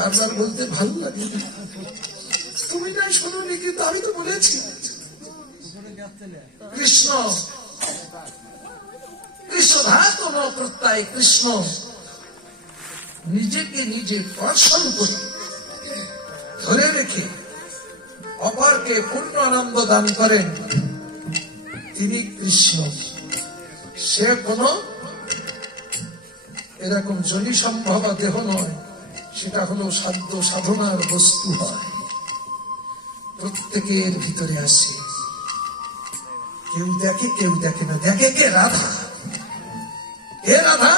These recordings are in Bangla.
বারবার বলতে ভালো লাগে। তুমি না শোনোনি, কিন্তু আমি তো বলেছি কৃষ্ণ কৃষ্ণধাতন প্রত্যয় কৃষ্ণ নিজেকে নিজে কর্ষণ করে ধরে রেখে অপরকে পূর্ণ আনন্দ দান করেন, তিনি কৃষ্ণ। সে কোন এরকম জনি সম্ভব দেহ নয়, সেটা হলো সাধ্য সাধনার বস্তু হয়, প্রত্যেকের ভিতরে আসে। কেউ দেখে কেউ দেখে না। দেখে কে? রাধা। হে রাধা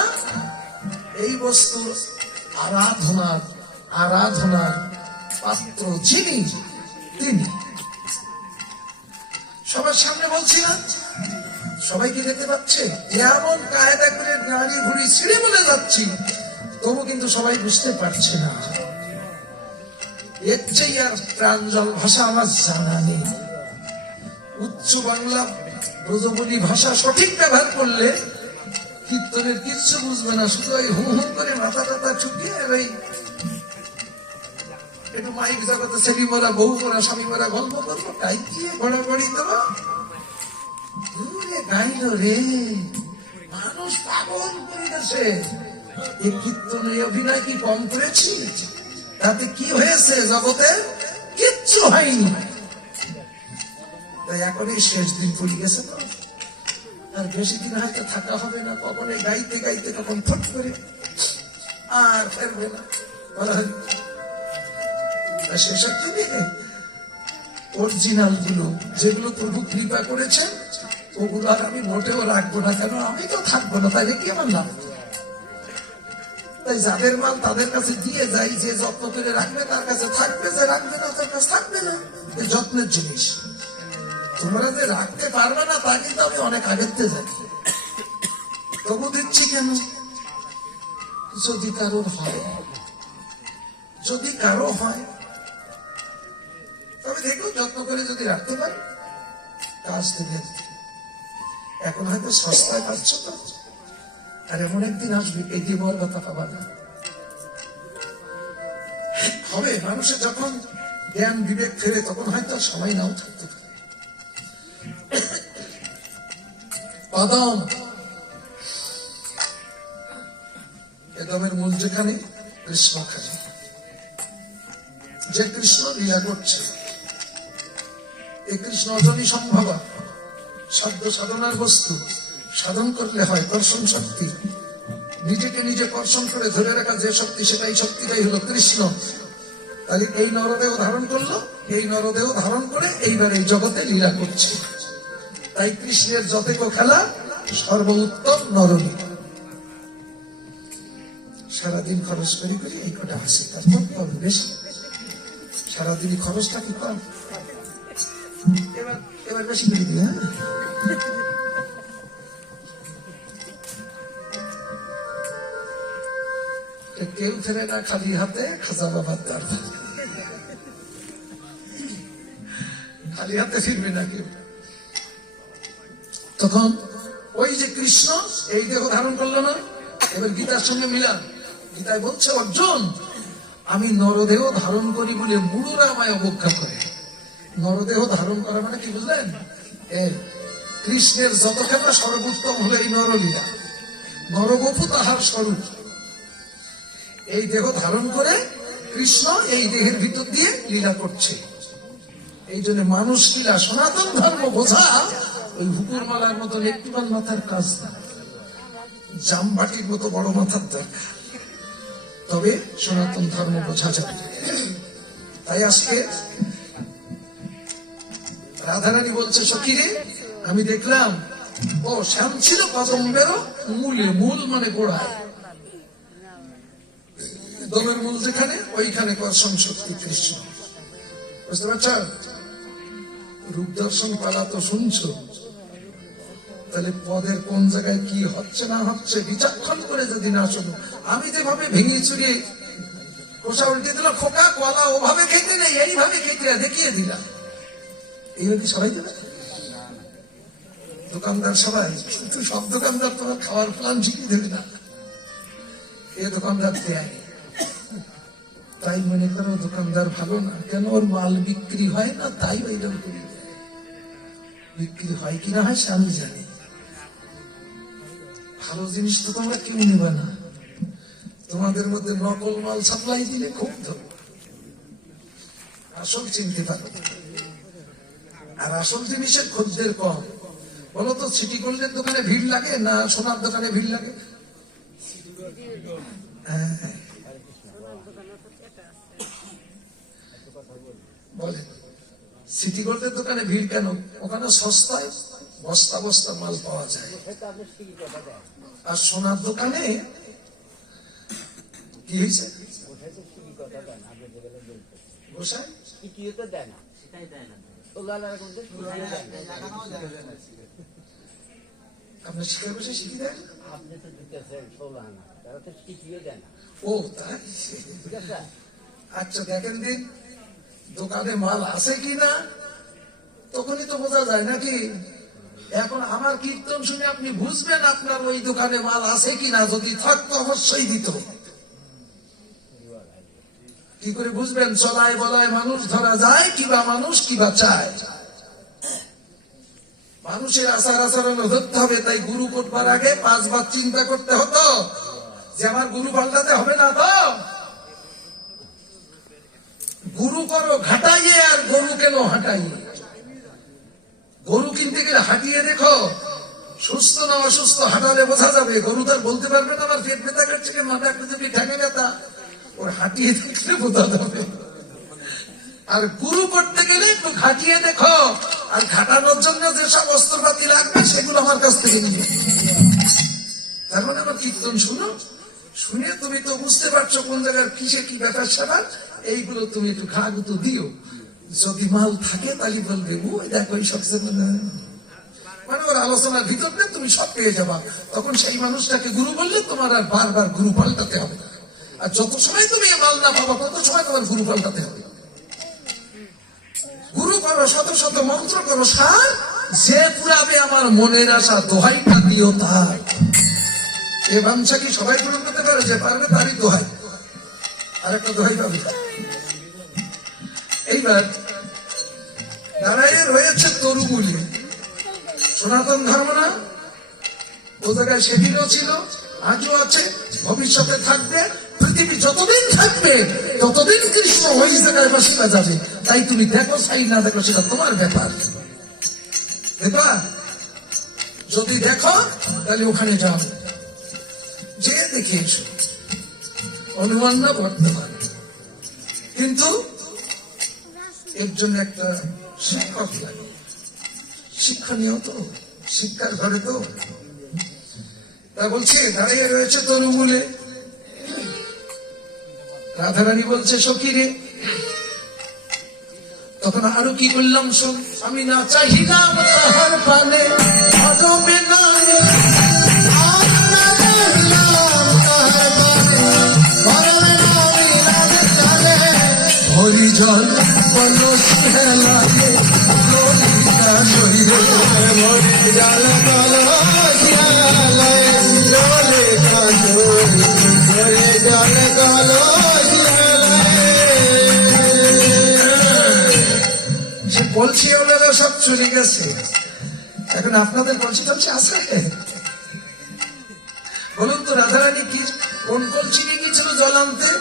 এই বস্তু আরাধনার পাত্র যিনি, তিনি। সবার সামনে বলছি না, সবাইকে যেতে পারছে, এমন কায়দা করে গাড়ি ঘুড়ি ছিঁড়ে বলে যাচ্ছি, তবু কিন্তু সবাই বুঝতে পারছে না। এর চেয়ে আর প্রাঞ্জল ভাষা আমার জানা নেই। উচ্চ বাংলা ব্রজবলী ভাষা সঠিক ব্যবহার করলে কীর্তনের কিচ্ছু বুঝবে না, শুধু ওই হুম হুম করে মাথা টাথা চুকিয়ে আর এই একটু মাইক জগতে ছেলে মোরা বউ মোরা স্বামী মোরা গল্প করবো, গাইকিয়ে গড়াগড়ি দেবো। গাইল রে, মানুষ পাগল করে গেছে। এই কীর্তনে অভিনয় কি কম করেছি? তাতে কি হয়েছে? জগতে কিচ্ছু হয়নি। তাই এখন এই শেষ দিন পড়ে গেছে তো, আর বেশি দিন হয়তো থাকা হবে না। কখন এই গাইতে গাইতে কখন ফট করে আর ফেরবে না। শেষের দিনে অরিজিনাল গুলো যেগুলো প্রভু কৃপা করেছেন, ওগুলো আর আমি মোটেও রাখবো না। কেন? আমি তো থাকবো না, তাই কি আমার লাভ? তাই যাদের মাল তাদের কাছে দিয়ে যাই, যে যত্ন করে রাখবে তার কাছে থাকবে, যে রাখবে না তার কাছে থাকবে না। এই যত্নের জিনিস। তোমরা যে রাখতে পারবে না তা কিন্তু আমি অনেক আগের থেকে জানি, তবু দিচ্ছি কেন? যদি কারোর হয়, যদি কারো হয়, তবে দেখো যত্ন করে যদি রাখতে পারি কাজ দেবে। এখন হয়তো সস্তায় পাচ্ছ তো, আর এমন একদিন আসবে এই জীবন কথা পাবা না। হবে মানুষের যখন জ্ঞান বিবেক ফেরে, তখন হয়তো সময় নাও থাকতে পারে। পদম, এদমের মূল যেখানে কৃষ্ণ খালি, যে কৃষ্ণ লীলা করছে, এই কৃষ্ণ অজনী সম্ভব, সাধ্য সাধনার বস্তু। সাধন করলে হয় কর্ষণ শক্তি, নিজেকে নিজে কর্ষণ করে ধরে রাখা যে শক্তি, সেটাই শক্তিটাই হলো কৃষ্ণ। তাহলে এই নরদেহ ধারণ করলো, এই নরদেহ ধারণ করে এইবার এই জগতে লীলা করছে। তাই কৃষ্ণের যতেক খেলা সর্বোত্তম নরলীলা। সারাদিন খরচ করি করি এই কটা হাসি, তারপর বেশি। সারাদিনই খরচটা কি কম, এবার বেশি করে দিই। হ্যাঁ, কেউ ফেরে না খালি হাতে, খাজা বাবার দ্বার খালি হাতে ফিরবে না কেউ। তখন ওই যে কৃষ্ণ এই দেহ ধারণ করলো না, এবার গীতার সঙ্গে মিলান। গীতায় বলছে, অর্জুন আমি নরদেহ ধারণ করি বলে মূঢ়রা আমায় অবজ্ঞা করে। নরদেহ ধারণ করা মানে কি বুঝলেন? কৃষ্ণের যত খেলা সর্বোত্তম হলো এই নরলীলা। নরবপু তাহার স্বরূপ। এই দেহ ধারণ করে কৃষ্ণ এই দেহের ভিতর দিয়ে লীলা করছে। এই জন্য মানুষ লীলা, সনাতন ধর্ম বোঝা ওই হুকুর মালার মতো একটুখান মাথার কাজ না, জামবাটির মতো বড় মাথার দরকার, তবে সনাতন ধর্ম বোঝা যাবে। তাই আজকে রাধারানী বলছে, সখীরে আমি দেখলাম ও শ্যাম ছিল কদম্বেরও মূলে, মূল মানে গোড়ায়, দমের মূল যেখানে ওইখানে কর্ষণ শক্তি কৃষ্ণ। বুঝতে পারছ? রূপ দর্শন পালা তো শুনছো, তাহলে পদের কোন জায়গায় কি হচ্ছে না হচ্ছে বিচক্ষণ করে যদি না শোনো। আমি যেভাবে ভেঙে চুরিয়ে কোষা উল্টে দিলাম, খোকা কলা ওভাবে খেতে নেই, এইভাবে খেতে দেখিয়ে দিলাম, এইভাবে কি সবাই দেবে? দোকানদার সবাই, কিন্তু সব দোকানদার তোমার খাওয়ার প্ল্যান ঠিকই দেবে না। এ দোকানদার দেয়, তাই মনে করো দোকানদার ভালো না, কেন ওর মাল বিক্রি হয় না, তাই ওইরকম করি। বিক্রি হয় কিনা হয় সে আমি জানি। ভালো জিনিস তো তোমরা কেউ নেবে না, তোমাদের মধ্যে নকল মাল সাপ্লাই দিলে খুব ধরো, আসল চিনতে পারো। আর আসল জিনিসের খদ্দের কম। বলতো সিটি গোল্ডের দোকানে ভিড় লাগে না সোনার দোকানে ভিড় লাগে? বলে সিটি গোল্ডের দোকানে ভিড় কেন? ওখানে সস্তায় বস্তা বস্তা মাল পাওয়া যায়। আর সোনার দোকানে কি হয়েছে? আপনার শিকার বসে শিখি দেন? ও তাই? আচ্ছা দেখেন দিন দোকানে মাল আছে কিনা, তখনই তো বোঝা যায় নাকি? এখন আমার কীর্তন শুনে আপনি বুঝবেন আপনার ওই দোকানে মাল আছে কিনা। যদি থাকতো অবশ্যই দিত। কি করে বুঝবেন? চলায় বলায় মানুষ ধরা যায়, কিবা মানুষ কিবা চায়। মানুষের আচার আচরণ ধরতে হবে। তাই গুরু করবার আগে 5 বার চিন্তা করতে হতো যে আমার গুরু পাল্টাতে হবে না তো। গুরু করো ঘাটাইয়ে, আর গরু কেন হাঁটাইয়ে? গরু কিনতে গেলে হাঁটিয়ে দেখো, সুস্থ না অসুস্থ হাঁটালে বোঝা যাবে। গরু তার বলতে পারবে না আমার পেট ব্যথা করছে, মাথা যদি ঠেকে ব্যথা, ওর হাঁটিয়ে দেখলে বোঝা যাবে। আর গুরু করতে গেলে একটু ঘাটিয়ে দেখো, আর ঘাটানোর জন্য যেসব অস্ত্রপাতি লাগবে সেগুলো আমার কাছ থেকে নিবে। তার মানে আমার কীর্তন শুনো, শুনে তুমি তো বুঝতে পারছো কোন জায়গার কিসে কি ব্যাপার স্যাপার, এইগুলো তুমি একটু ঘাগুতো দিও। যদি মাল থাকে তাহলে বলবে ওই দেখো এই সবচেয়ে মানে ওর আলোচনার ভিতর দিয়ে তুমি সব পেয়ে যাবা। তখন সেই মানুষটাকে গুরু বললে তোমার আর বারবার গুরু পাল্টাতে হবে না। আর যত সময় তুমি মাল না পাবা তত সময় তোমার গুরু পাল্টাতে হবে। গুরু করো, শত শত মন্ত্র করো, সার যে পুরাবে আমার মনের আশা দোহাইটা দিও তার। এ বাঞ্ছা কি সবাই পূরণ করতে পারে? যে পারবে তারই দোহাই। আর একটা দোহাই পাবে। এইবার দাঁড়াইয়ে রয়েছে তরুগুলি, সনাতন ধর্ম না? ও জায়গায় সেদিনও ছিল, আজও আছে, ভবিষ্যতে থাকবে। পৃথিবী যতদিন থাকবে ততদিন কৃষ্ণ ওই জায়গায় বাসিকা যাবে। তাই তুমি দেখো চাই না দেখো সেটা তোমার ব্যাপার। দেখবা, যদি দেখো তাহলে ওখানে যাও, যে দেখে এসো, অনুমান না বর্তমান। কিন্তু এর জন্য একটা শিক্ষক লাগে, শিক্ষণীয় তো, শিক্ষার ঘরে তো। তা বলছে দাঁড়িয়ে রয়েছে তরুমূলে। রাধারানী বলছে সখী রে, তখন আরো কি করলাম শোন। আমি না চাহিলাম তাহার পানে অদমে না, হরিজন বনস হেলায়ে ললিতা শরীরে, হরিজন বনস হেলায়ে ললিতা শরীরে, হরিজন বনস হেলায়ে। সে কলসি ওনারা সব চলে গেছে, এখন আপনাদের কলসি টলসি আছে? বলুন তো রাধারানী কি কোন কলসি নিয়ে গিয়েছিল জল আনতে?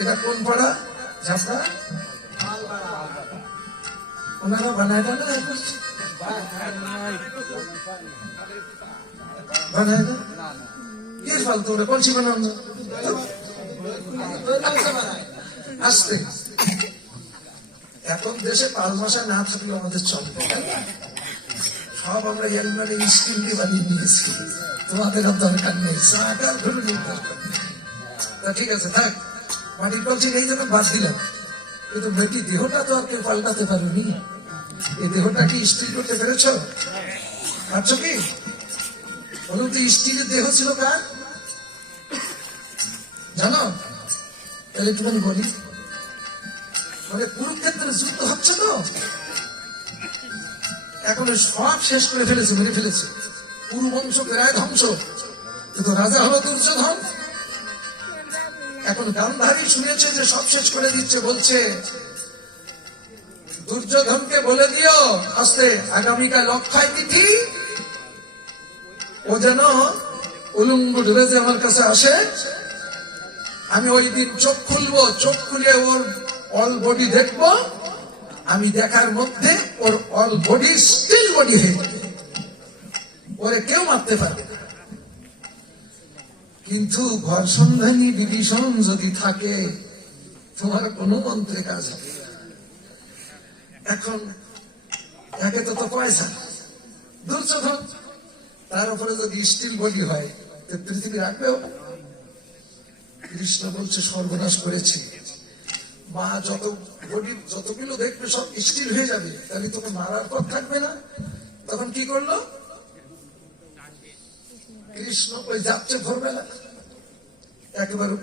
এটা কোন পাড়া? ঝাপড়া? ওনারা বানায় না? বানায় না? কি ফালতু ওরা কলসি বানাও না? আসতে এখন দেশে 5 মাসে না থাকলে আমাদের চলবে। সব আমরা এলমারে স্কিল দিয়ে বানিয়ে নিয়েছি, তোমাদের দরকার নেই। সাকার ধরে দরকার নেই। তা ঠিক আছে থাক, মাটির কলসি এই জন্য বাদ দিলাম। কিন্তু বেটি দেহটা তো আর কেউ পাল্টাতে পারেনি। এই দেহটা কি স্ত্রী করতে পেরেছ? পারছ কি? বলুন তো স্ত্রীর দেহ ছিল কার জানো? তাহলে একটুখানি বলি। মানে কুরুক্ষেত্রে যুদ্ধ হচ্ছে তো, এখন সব শেষ করে ফেলেছে, মেরে ফেলেছে। পুরু বংশ প্রায় ধ্বংস, কিন্তু রাজা হলো দুর্যোধন। এখন গান্ধারী শুনেছে যে সব শেষ করে দিচ্ছে, বলছে দুর্যোধনকে বলে দিও আস্তে, আগামীকাল অক্ষয় তিথি, ও যেন উলঙ্গ ডুবে যে আমার কাছে আসে, আমি ওই দিন চোখ খুলবো, চোখ খুলে ওর অল বডি দেখবো, আমি দেখার মধ্যে ওর অল বডি স্টিল বডি হয়ে যাবে, ওরে কেউ মারতে পারবে না। কিন্তু ঘর সন্ধানী বিভীষণ যদি থাকে, তোমার কোনো মন্ত্রে কাজ হবে না। এখন একে তো পয়সা দুর্যোধন, তার উপরে যদি স্টিল বডি হয় তো পৃথিবী রাখবেও। কৃষ্ণ বলছে সর্বনাশ করেছে, মা যত বডি যতগুলো দেখবে সব স্টিল হয়ে যাবে, তাহলে তোকে মারার পর থাকবে না। তখন কি করলো কৃষ্ণ, ওই যাচ্ছে ভোরবেলা একেবারে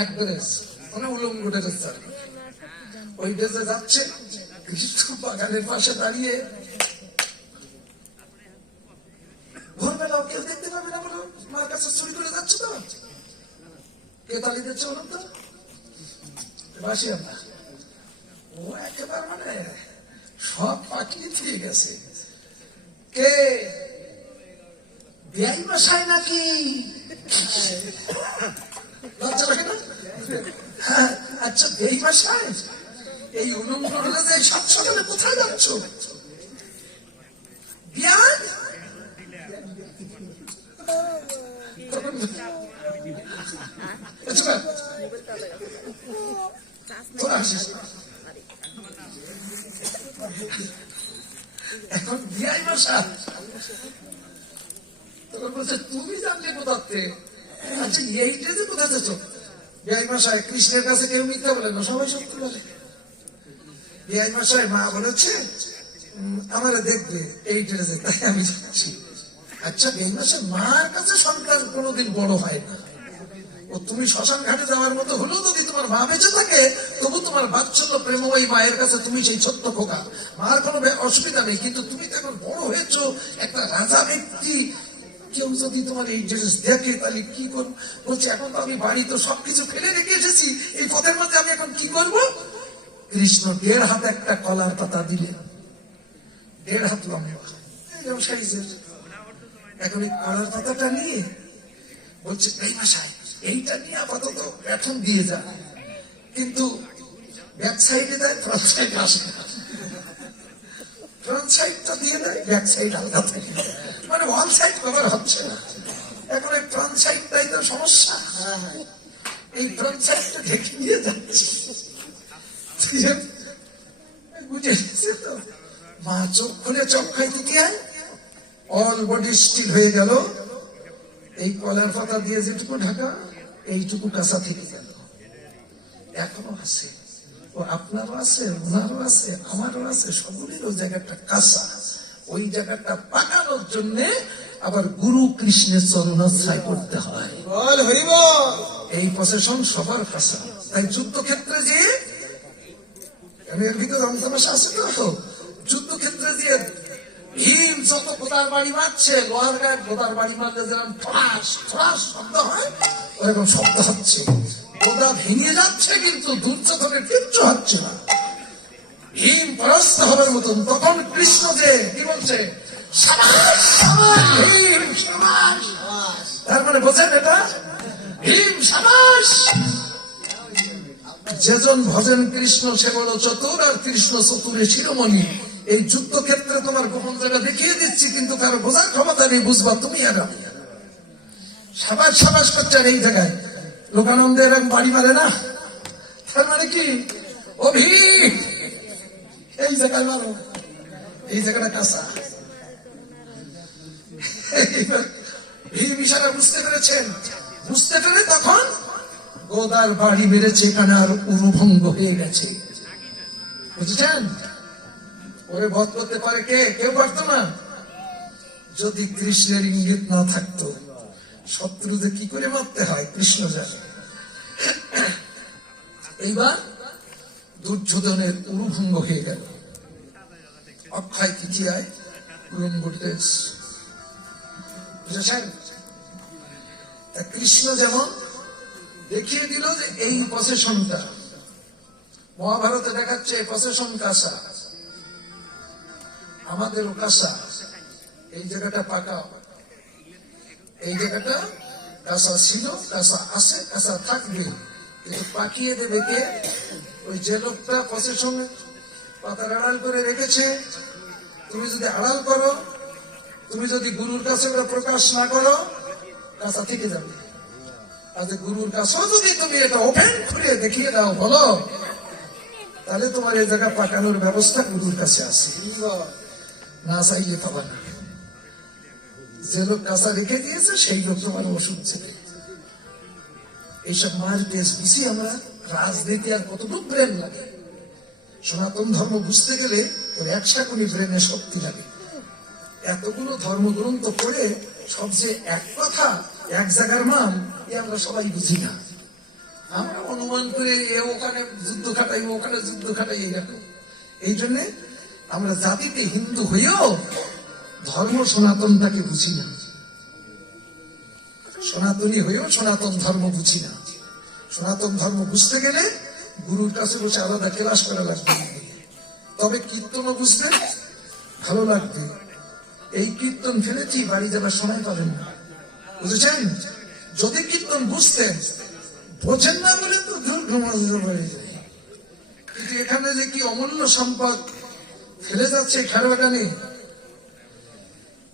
এক ড্রেস, মানে উলঙ্গ ড্রেস, ওই ড্রেসে যাচ্ছে, কৃষ্ণ বাগানের পাশে দাঁড়িয়ে, ভোরবেলাও কেউ দেখতে পাবে না বলো, মার কাছে চুরি করে যাচ্ছে তো, কে তালি দিচ্ছে বলুন তো, বাসি আমরা। ও একেবারে মানে সব পাঠিয়ে দিয়ে গেছে, কে বেআই মশাই নাকি, লজ্জা লাগে না? আচ্ছা বেআই মশাই, এই উলঙ্গ ড্রেসে সব সকালে কোথায় যাচ্ছ? বেআই এখন বিআই মশাই তখন বলছে তুমি জানলে কোথাতে? আচ্ছা এইটা যে কোথা যাচ্ছ? বিআই মশাই, কৃষ্ণের কাছে কেউ মিথ্যা বলে না, সবাই সত্যি বলে। বিআই মশাই, মা বলেছে আমার দেখবে এই ড্রেসে, তাই আমি যাচ্ছি। আচ্ছা বিআই মশাই, মার কাছে সন্তান কোনোদিন বড় হয় না, ও তুমি শ্মশান ঘাটে যাওয়ার মতো হলেও যদি তোমার মা বেঁচে থাকে, তবু তোমার বাৎসল্য প্রেমময়ী মায়ের কাছে তুমি সেই ছোট্ট খোকা, মার কোনো অসুবিধা নেই। কিন্তু তুমি তো এখন বড় হয়েছ, একটা রাজা ব্যক্তি, কেউ যদি তোমার এই ড্রেস দেখে তাহলে কি করবো? বলছে এখন তো আমি বাড়ি তো সবকিছু ফেলে রেখে এসেছি, এই পথের মধ্যে আমি এখন কি করব? কৃষ্ণ 1.5 হাত একটা কলার পাতা দিলে, 1.5 হাত লম্বা, এখন এই কলার পাতাটা নিয়ে বলছে এই মশাই, এইটা নিয়ে আপাতত এখন দিয়ে যা, কিন্তু ব্যাক সাইডে দেয়, ফ্রন্ট সাইড আসে না, ফ্রন্ট সাইডটা দিয়ে দেয়, ব্যাক সাইড আলাদা থাকে, মানে ওয়ান সাইড কভার হচ্ছে না। এখন এই ফ্রন্ট সাইডটাই তো সমস্যা, এই ফ্রন্ট সাইডটা ঢেকে নিয়ে যাচ্ছে, বুঝে গেছে তো? মা চোখ খুলে চোখ খাইতে দিয়ে অল বডি স্টিল হয়ে গেল, এই কলার পাতা দিয়ে যেটুকু ঢাকা এইটুকু কাঁচা থেকে গেল, এখনো আছে। ও আপনারও আছে, ওনারও আছে, আমারও আছে, সকলেরও জায়গাটা কাঁচা। ওই জায়গাটা পাকানোর জন্য আবার গুরু কৃষ্ণের চরণাশ্রয় করতে হয়। এই প্রসেশন সবার কাঁচা। তাই যুদ্ধক্ষেত্রে যে এর ভিতরে অন্তমাশা আছে তো, যুদ্ধক্ষেত্রে যে ভীম যত গোদার বাড়ি মারছে, লোহার গায়ে গোদার বাড়ি মারলে যেরকম ঠোঁস ঠোঁস শব্দ হয়, ওরকম শব্দ হচ্ছে, গোদা ভেঙে যাচ্ছে, কিন্তু দুর্যোধনের কিচ্ছু হচ্ছে না, ভীম পরাস্ত হবার মতন। তখন কৃষ্ণ যে কি বলছে, সাবাস সাবাস ভীম সাবাস, তার মানে বোঝেন এটা, ভীম সাবাস। যেজন ভজেন কৃষ্ণ সে বড় চতুর, আর কৃষ্ণ চতুরে শিরোমণি। এই যুদ্ধক্ষেত্রে তোমার গোপন জায়গা দেখিয়ে দিচ্ছি, কিন্তু কারো বোঝার ক্ষমতা নেই, বুঝবা তুমি আর আমি। সাবাস সাবাস করছে, আর এই জায়গায় লোকানন্দের বাড়ি মারে না, তার মানে কি অভি এই জায়গায় মারো, এই জায়গাটা কাঁচা। ভীম ইশারা বুঝতে পেরেছেন, বুঝতে পেরে তখন গোদার বাড়ি মেরেছে, এখানে আর উরুভঙ্গ হয়ে গেছে, বুঝেছেন? ওরে বধ করতে পারে কে? কেউ পারত না। যদি কৃষ্ণের ইঙ্গিত না থাকতো, শত্রু যে কি করে মারতে হয় কৃষ্ণ জানে। এইবার দুর্যোধনের উরুভঙ্গ হয়ে গেল, অক্ষয় তৃতীয়ায় উলঙ্গ ড্রেস, বুঝেছেন? কৃষ্ণ যেমন দেখিয়ে দিল যে এই পসেশনটা মহাভারতে দেখাচ্ছে পসেশন কাঁসা, আমাদেরও কাঁসা। এই জায়গাটা পাকা, এই জায়গাটা কাঁসা ছিল, কাঁসা আছে, কাঁসা থাকবে, কিন্তু পাকিয়ে দেবে কে? ওই যে লোকটা পসেশনে পাতার আড়াল করে রেখেছে। তুমি যদি আড়াল করো, তুমি যদি গুরুর কাছে প্রকাশ না করো, কাঁসা থেকে যাবে। আর গুরুর কাছেও যদি তুমি এটা ওপেন করে দেখিয়ে দাও, বলো, তাহলে তোমার এই জায়গা পাকানোর ব্যবস্থা গুরুর কাছে আছে, না চাইলে পাবা না। যে লোক কাঁচা রেখে দিয়েছে সেই লোক তোমার ওষুধ ছেলে। এইসব মার দেশ বুঝি আমরা। রাজনীতি আর কতটুকু ব্রেন লাগে। সনাতন ধর্ম বুঝতে গেলে ওর 100 কোটি ব্রেনের শক্তি লাগে। এতগুলো ধর্মগ্রন্থ পড়ে সব যে এক কথা, এক জায়গার মান, এ আমরা সবাই বুঝি না। আমরা অনুমান করে ওখানে যুদ্ধ খাটাই, ওখানে যুদ্ধ খাটাই, এইরকম। এই জন্য আমরা জাতিতে হিন্দু হয়েও ধর্ম সনাতনটাকে বুঝি না, সনাতনী হয়েও সনাতন ধর্ম বুঝি না। সনাতন ধর্ম বুঝতে গেলে গুরুর কাছে বসে আলাদা ক্লাস করা লাগবে। তবে কীর্তনও বুঝতে ভালো লাগবে। এই কীর্তন ফেলেছি, বাড়ি যাবার সময় পাবেন না, বুঝেছেন? যদি কীর্তন বুঝতেন, বোঝেন না বলে তো বাড়ি যায়। কিন্তু এখানে যে কি অমূল্য সম্পদ ফেলে যাচ্ছে খেরোয়াটানে,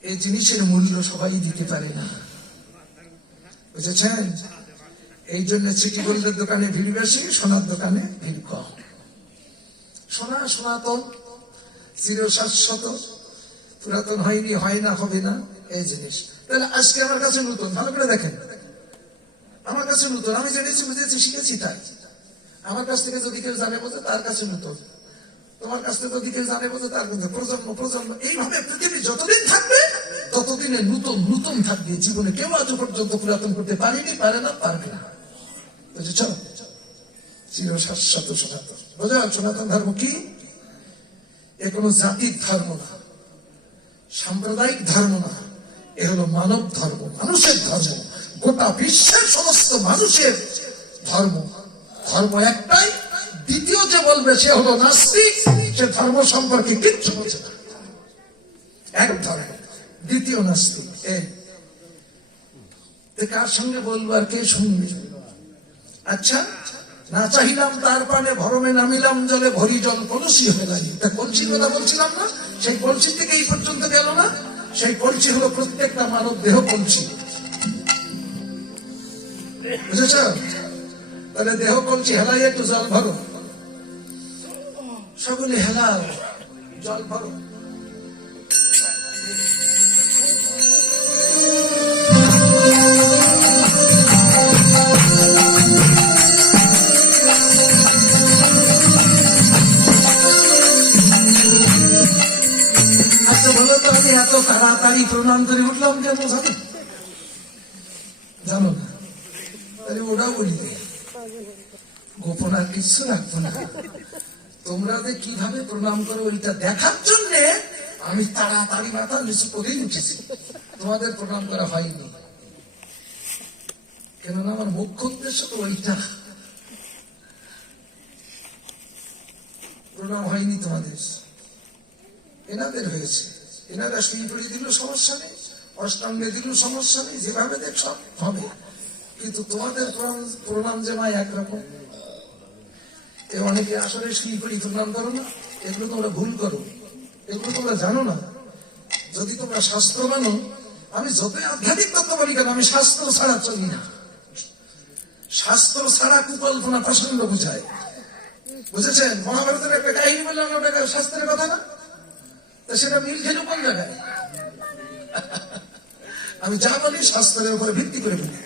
এই জিনিসের মূল্য সবাই দিতে পারে না, বুঝেছেন? এই জন্য সিটি গোল্ডের দোকানে ভিড় বেশি, সোনার দোকানে ভিড় কম। সোনা সনাতন, চিরশাশ্বত, পুরাতন হয়নি, হয় না, হবে না, এই জিনিস। তাহলে আজকে আমার কাছে নতুন, ভালো করে দেখেন, আমার কাছে নতুন, আমি জেনেছি, বুঝেছি, শিখেছি, তাই আমার কাছ থেকে যদি কেউ জানে বোঝে তার কাছে নতুন, তোমার কাছ থেকে যদি কেউ জানে বোঝে তার কাছে, প্রজন্ম প্রজন্ম এইভাবে পৃথিবী যতদিন থাকবে ততদিনে নতুন নতুন থাকবে। জীবনে কেউ আজ পর্যন্ত পুরাতন করতে পারেনি, পারে না, পারবে না, বুঝেছ? চিরশাশ্বত সনাতন। বোঝা? সনাতন ধর্ম কি? এ কোনো জাতির ধর্ম না, সাম্প্রদায়িক ধর্ম না, এ হলো মানব ধর্ম, মানুষের ধর্ম, গোটা বিশ্বের সমস্ত মানুষের ধর্ম। ধর্ম একটাই। দ্বিতীয় যে বলবে সে হলো নাস্তিক, সে ধর্ম সম্পর্কে কিচ্ছু বোঝে না। এক ধর্ম, দ্বিতীয় নাস্তিক। কার সঙ্গে বলবো আর কে শুনবে? আচ্ছা, না চাহিলাম তার পানে, ভরমে নামিলাম জলে, ভরি জল কলসি হয়ে দাঁড়িয়ে। তা কলসির কথা বলছিলাম না? সেই কলসি থেকে এই পর্যন্ত গেল না? সেই কলসি হলো প্রত্যেকটা মানব দেহ কলসি, বুঝেছ? তাহলে দেহ কলসি হেলাই, একটু জল ভরো, সকলে হেলাও, জল ভরো। আচ্ছা বলো তো, আমি এত তাড়াতাড়ি প্রণাম করে উঠলাম কেন? জানো না? তাহলে ওটাও বলি, গোপন আর কিছু রাখবো না। তোমরা যে কিভাবে প্রণাম করো ওইটা দেখার জন্য আমি তাড়াতাড়ি মাথা নিচু করেই উঠেছি। তোমাদের প্রণাম করা হয়নি, কেননা আমার মুখ্য উদ্দেশ্য তো ওইটা। প্রণাম হয়নি তোমাদের, এনাদের হয়েছে। এনারা শুয়ে পড়ে দিল, সমস্যা নেই, অষ্টাঙ্গে দিল, সমস্যা নেই, যেভাবে দেখ সব হবে। কিন্তু তোমাদের প্রণাম যে নয় একরকম। অনেকে আসলে শুয়ে পড়ি প্রণাম করো না, এগুলো তোমরা ভুল করো, এগুলো তোমরা জানো না। যদি তোমরা শাস্ত্র মানো, আমি যতই আধ্যাত্মিক তত্ত্ব বলি কেন, আমি শাস্ত্র ছাড়া চলি না। শাস্ত্র ছাড়া কুকল্পনা প্রসঙ্গ বুঝায়, বুঝেছেন? মহাভারতের একটা কাহিনী বললাম, ওটা শাস্ত্রের কথা না? তা সেটা মিল খেলো কোন জায়গায়? আমি যা বলি শাস্ত্রের উপরে ভিত্তি করে বলি।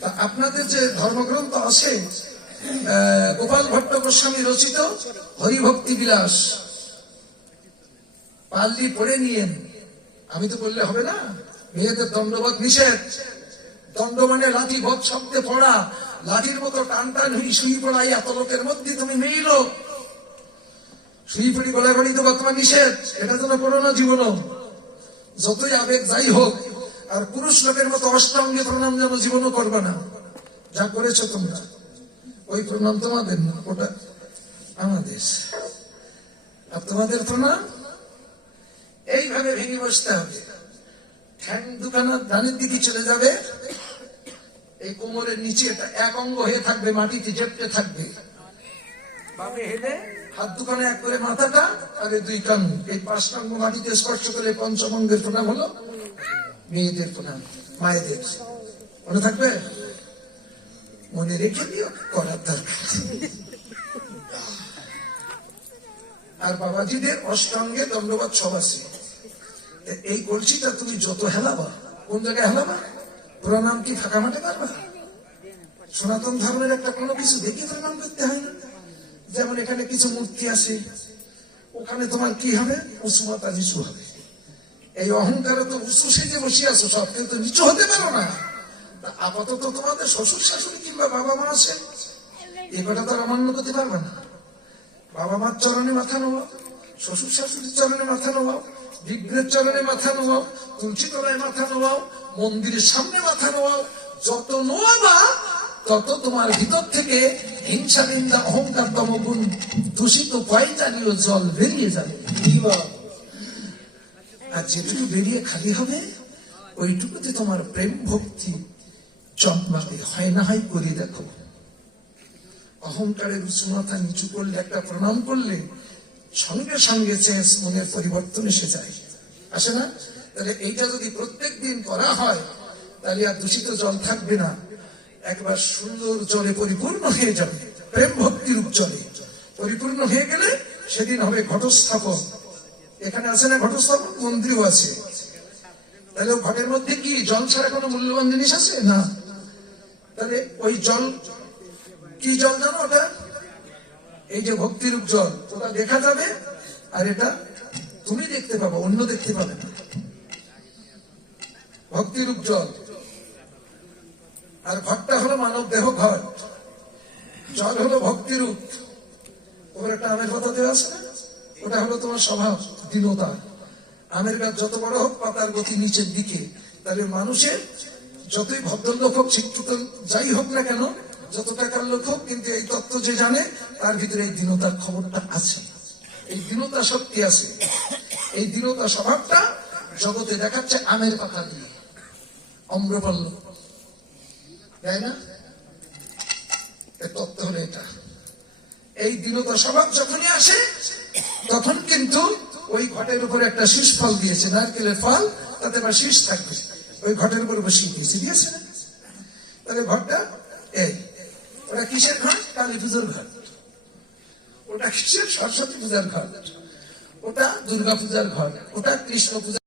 তা আপনাদের যে ধর্মগ্রন্থ আছে, গোপাল ভট্ট গোস্বামী রচিত হরিভক্তি বিলাস, পাল্লি পড়ে নিয়েন। আমি তো বললে হবে না, মেয়েদের দণ্ডবধ নিষেধ। দণ্ড মানে লাঠি, বধ শব্দে পড়া, লাঠির মতো টান টান হই শুই পড়াই। এত লোকের মধ্যে তুমি মেয়ে লোক, শুই পড়ি গলায় বাড়ি দেবো, তোমার নিষেধ। এটা যেন করো না জীবনও, যতই আবেগ যাই হোক। আর পুরুষ লোকের মতো অষ্টাঙ্গে প্রণাম যেন জীবনও করবে না। যা করেছো তোমরা, ওই প্রণাম তোমাদের না, ওটা আমাদের। আর তোমাদের প্রণাম এইভাবে ভেঙে বসতে হবে। ঠ্যাং দুখানা ডানের দিকে চলে যাবে, এই কোমরের নিচে এটা এক অঙ্গ হয়ে থাকবে, মাটিতে চেপটে থাকবে। বামে হেলে হাত দুখানে এক করে মাথাটা, আর এই দুই কান, এই 5 অঙ্গ মাটিতে স্পর্শ করে পঞ্চম অঙ্গের প্রণাম হলো মেয়েদের প্রণাম, মায়েদের। মনে থাকবে? মনে রেখে দিও, করার দরকার। আর বাবাজিদের অষ্টাঙ্গে দণ্ডবাদ সব আছে। এই কলসিটা তুমি যত হেলাবা, কোন জায়গায় হেলাবা? প্রণাম কি ফাঁকা মাঠে পারবা? সনাতন ধর্মের একটা কোনো কিছু দেখে প্রণাম করতে হয় না। যেমন এখানে কিছু মূর্তি আছে, ওখানে তোমার কি হবে? উঁচুমাতা নিচু হবে। এই অহংকারে তো উঁচু সেজে বসে আছো, সব কিন্তু নিচু হতে পারো না। আপাতত তোমাদের শ্বশুর শাশুড়ি কিংবা বাবা মা আছে, এ কথা তো অমান্য করতে পারবে না। বাবা মার চরণে মাথা নোয়াও, শ্বশুর শাশুড়ির চরণে মাথা নোয়াও, বিগ্রহের চরণে মাথা নোয়াও, তুলসী তলায় মাথা নোয়াও, মন্দিরের সামনে মাথা নোয়াও। যত নোয়াবা তত তোমার ভিতর থেকে হিংসা, নিন্দা, অহংকার, তমগুণ, দূষিত পয়জানীয় জল বেরিয়ে যাবে। আর যেটুকু বেরিয়ে খালি হবে, ওইটুকুতে তোমার প্রেম ভক্তি জন্মাবে। হয় না হয় করে দেখো। অহংকারের উঁচু মাথা নিচু করলে, একটা প্রণাম করলে সঙ্গে সঙ্গে চেঞ্জ, মনের পরিবর্তন এসে যায়, আসে না? তাহলে এইটা যদি প্রত্যেক দিন করা হয়, তাহলে আর দূষিত জল থাকবে না, একবার সুন্দর জলে পরিপূর্ণ হয়ে যাবে। প্রেম ভক্তির জলে পরিপূর্ণ হয়ে গেলে সেদিন হবে ঘটস্থাপন। এখানে আছে না ঘটস্থাপন? মন্দিরও আছে। তাহলে ঘটের মধ্যে কি জল ছাড়া কোনো মূল্যবান জিনিস আছে না? তাহলে ওই জল কি জল জানো? ওটা এই যে ভক্তিরূপ জল, ওটা দেখা যাবে, আর এটা তুমি দেখতে পাবো, অন্য দেখতে পাবে না। ভক্তিরূপ জল। আর ঘটটা হলো মানব দেহ ঘট, জল হলো ভক্তিরূপ। ওর একটা আমের পাতা দেওয়া আছে না, ওটা হলো তোমার স্বভাব, দীনতা। আমের গাছ যত বড় হোক, পাতার গতি নিচের দিকে। তাহলে মানুষের যতই ভদ্রলোক হোক, শিক্ষিত যাই হোক না কেন, যত টাকার লোক হোক, কিন্তু এই তত্ত্ব যে জানে, তার ভিতরে এই দীনতার খবরটা আছে, এই দীনতা শক্তি আছে। এই দীনতা স্বভাবটা জগতে দেখাচ্ছে আমের পাতা দিয়ে, অম্রপল্ল, তাই না? তত্ত্ব হলো এটা। এই দীনতা স্বভাব যখনই আসে, তখন কিন্তু ওই ঘটের উপরে একটা শীষ ফল দিয়েছে, নারকেলের ফল, তাতে আবার শীষ থাকবে, ওই ঘটের উপরে বসিয়ে দিয়েছে না? তাহলে ঘরটা এই, ওটা কিসের ঘর? কালী পুজোর ঘর। ওটা কিসের? সরস্বতী পূজার ঘর। ওটা দুর্গা পূজার ঘর। ওটা কৃষ্ণ পূজা।